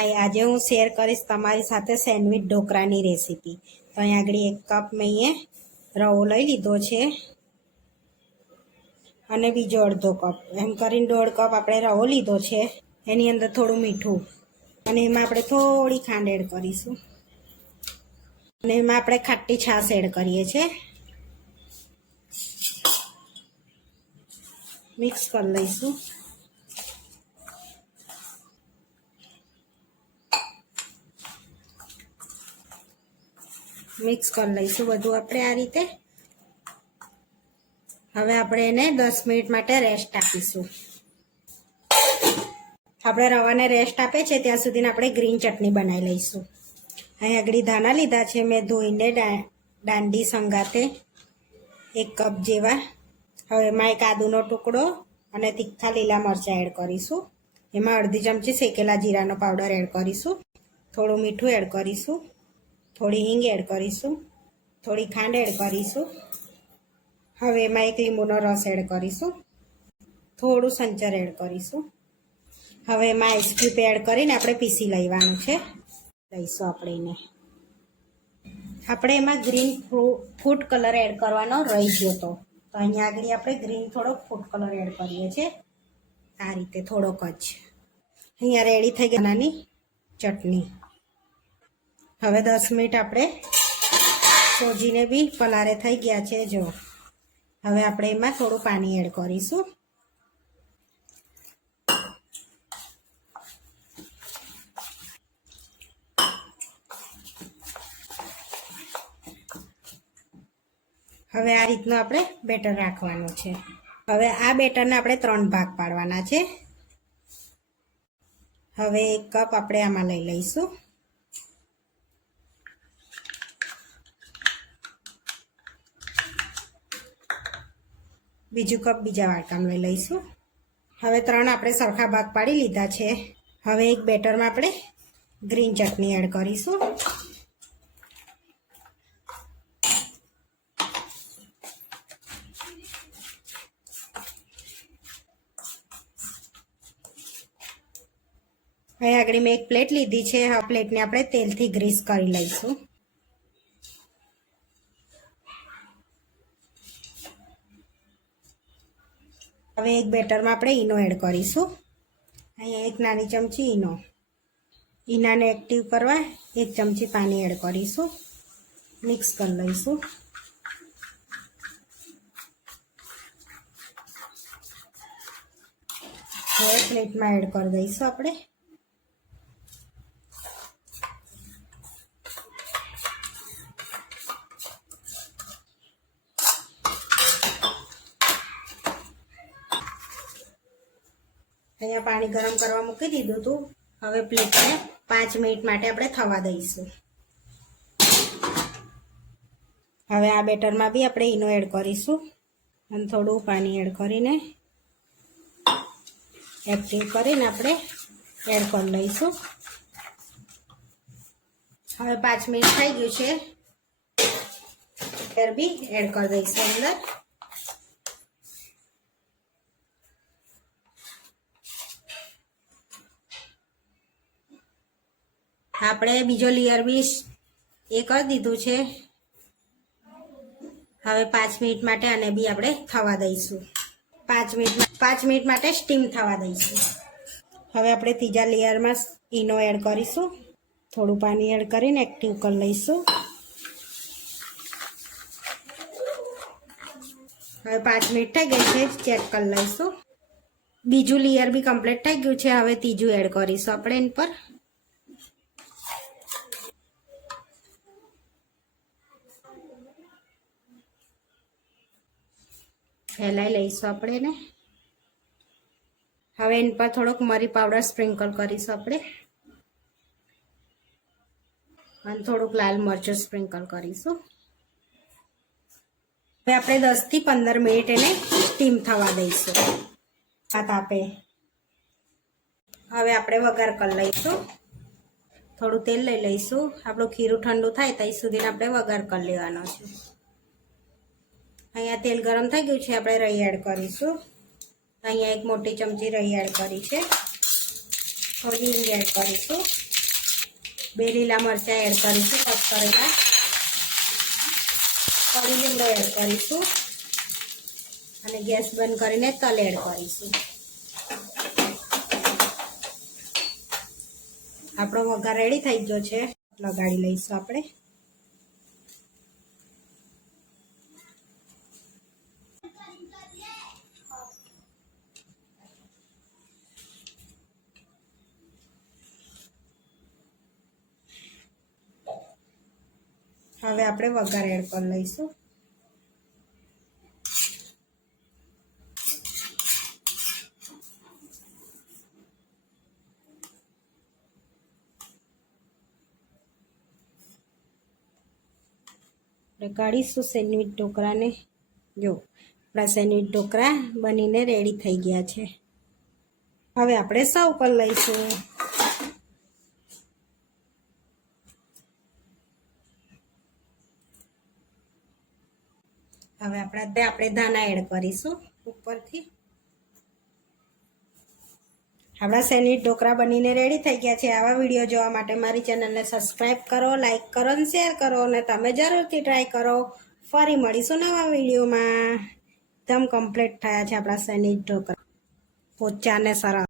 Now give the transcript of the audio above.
હાય, આજે હું શેર કરીશ તમારી સાથે સેન્ડવિચ ઢોકળાની રેસીપી. તો અહીંયા આગળ 1 કપ મેં રવો લઈ લીધો છે અને બીજો અડધો કપ, એમ કરીને 1.5 કપ આપણે રવો લીધો છે. એની અંદર થોડું મીઠું અને એમાં આપણે થોડી ખાંડ એડ કરીશું અને એમાં આપણે ખાટી છાશ એડ કરીએ છીએ. મિક્સ કરી લઈશું. મિક્સ કરી લઈશું બધું આપણે આ રીતે. હવે આપણે એને 10 મિનિટ માટે રેસ્ટ આપીશું. આપણે રવાને રેસ્ટ આપે છે ત્યાં સુધી આપણે ગ્રીન ચટણી બનાવી લઈશું. અહીં આગળ ધાણા લીધા છે મેં ધોઈને, દાંડી સંગાતે 1 કપ જેવા. હવે એમાં 1 આદુનો ટુકડો અને તીખા લીલા મરચાં એડ કરીશું. એમાં અડધી ચમચી શેકેલા જીરાનો પાવડર એડ કરીશું. થોડું મીઠું એડ કરીશું. થોડી હિંગ એડ કરીશું. થોડી ખાંડ એડ કરીશું. હવે એમાં 1 લીંબુનો રસ એડ કરીશું. થોડું સંચર એડ કરીશું. હવે એમાં આઈસ ક્યુબ એડ કરીને આપણે પીસી લેવાનું છે. લઈશું આપણે એને. આપણે એમાં ગ્રીન ફૂડ કલર એડ કરવાનો રહી ગયો તો અહીંયા આગળ આપણે ગ્રીન થોડોક ફૂડ કલર એડ કરીએ છીએ. આ રીતે થોડોક જ. અહીંયા રેડી થઈ ગઈ નાની ચટણી. હવે 10 મિનિટ આપણે સોજીને બી પલારે થઈ ગયા છે. જો હવે આપણે એમાં થોડું પાણી એડ કરીશું. હવે આ રીતનું આપણે બેટર રાખવાનું છે. હવે આ બેટરને આપણે 3 ભાગ પાડવાના છે. હવે 1 કપ આપણે આમાં લઈ લઈશું. બીજું કપ બીજા વાડકામાં લઈ લઈશું. હવે 3 આપણે સરખા ભાગ પાડી લીધા છે. હવે એક બેટરમાં આપણે ગ્રીન ચટણી એડ કરીશું. અહીં આગળ મેં એક પ્લેટ લીધી છે. આ પ્લેટને આપણે તેલથી ગ્રીસ કરી લઈશું. હવે એક બેટરમાં આપણે ઈનો એડ કરીશું. અહીંયા 1 નાની ચમચી ઈનો. ઈનાને એક્ટિવ કરવા 1 ચમચી પાણી એડ કરીશું. મિક્સ કરી લઈશું. હવે પ્લેટમાં એડ કરી દઈશું આપણે. અહીંયા પાણી ગરમ કરવા મૂકી દીધું હતું. હવે પ્લેટને 5 મિનિટ માટે આપણે થવા દઈશું. હવે આ બેટરમાં બી આપણે ઈનો એડ કરીશું અને થોડું પાણી એડ કરીને એક્ટિવ કરીને આપણે એડ કરી લઈશું. હવે 5 મિનિટ થઈ ગયું છે. બેટર બી એડ કરી દઈશું અંદર. આપણે બીજો લેયર બી એ કરી દીધું છે. હવે 5 મિનિટ માટે આને બી આપણે થવા દઈશું. 5 મિનિટ માટે સ્ટીમ થવા દઈશું. હવે આપણે ત્રીજા લેયરમાં ઈનો એડ કરીશું. થોડું પાણી એડ કરીને એક્ટિવ કરી લઈશું. હવે 5 મિનિટ થઈ ગઈ છે. ચેક કરી લઈશું. બીજું લેયર બી કમ્પ્લીટ થઈ ગયું છે. હવે ત્રીજું એડ કરીશું આપણે એની પર. ફેલાઈ લઈશું આપણે એને. હવે એની પર થોડોક મરી પાવડર સ્પ્રિંકલ કરીશું આપણે અને થોડુંક લાલ મરચું સ્પ્રિંકલ કરીશું. હવે આપણે 10 થી 15 મિનિટ એને સ્ટીમ થવા દઈશું આ તાપે. હવે આપણે વઘાર કરી લઈશું. થોડું તેલ લઈ લઈશું. આપણું ખીરું ઠંડુ થાય ત્યાં સુધી આપણે વઘાર કરી લેવાનો છે. અહીંયા તેલ ગરમ થઈ ગયું છે. આપણે રાઈ એડ કરીશું. અહીંયા 1 મોટી ચમચી રાઈ એડ કરી છે. થોડી હિંગ એડ કરીશું. 2 લીલા મરચાં એડ કરીશું, કટ કરેલા. કળી લીમડો એડ કરીશું અને ગેસ બંધ કરીને તલ એડ કરીશું. આપણો વઘાર રેડી થઈ ગયો છે. લગાડી લઈશું આપણે. હવે આપણે વઘાર એડ કરી લઈશું. કાઢીશું સેન્ડવીચ ઢોકળાને. જો આપણા સેન્ડવીચ ઢોકળા બનીને રેડી થઈ ગયા છે. હવે આપણે સર્વ કરી લઈશું. હવે આપણે ધાણા એડ કરીશું ઉપરથી. આપણા સેન્ડવીચ ઢોકળા બનીને રેડી થઈ ગયા છે. આવા વિડીયો જોવા માટે મારી ચેનલને સબસ્ક્રાઈબ કરો, લાઈક કરો અને શેર કરો અને તમે જરૂરથી ટ્રાય કરો. ફરી મળીશું નવા વિડીયોમાં. એકદમ કમ્પ્લીટ થયા છે આપણા સેન્ડવીચ ઢોકળા. પોચા ને સરસ.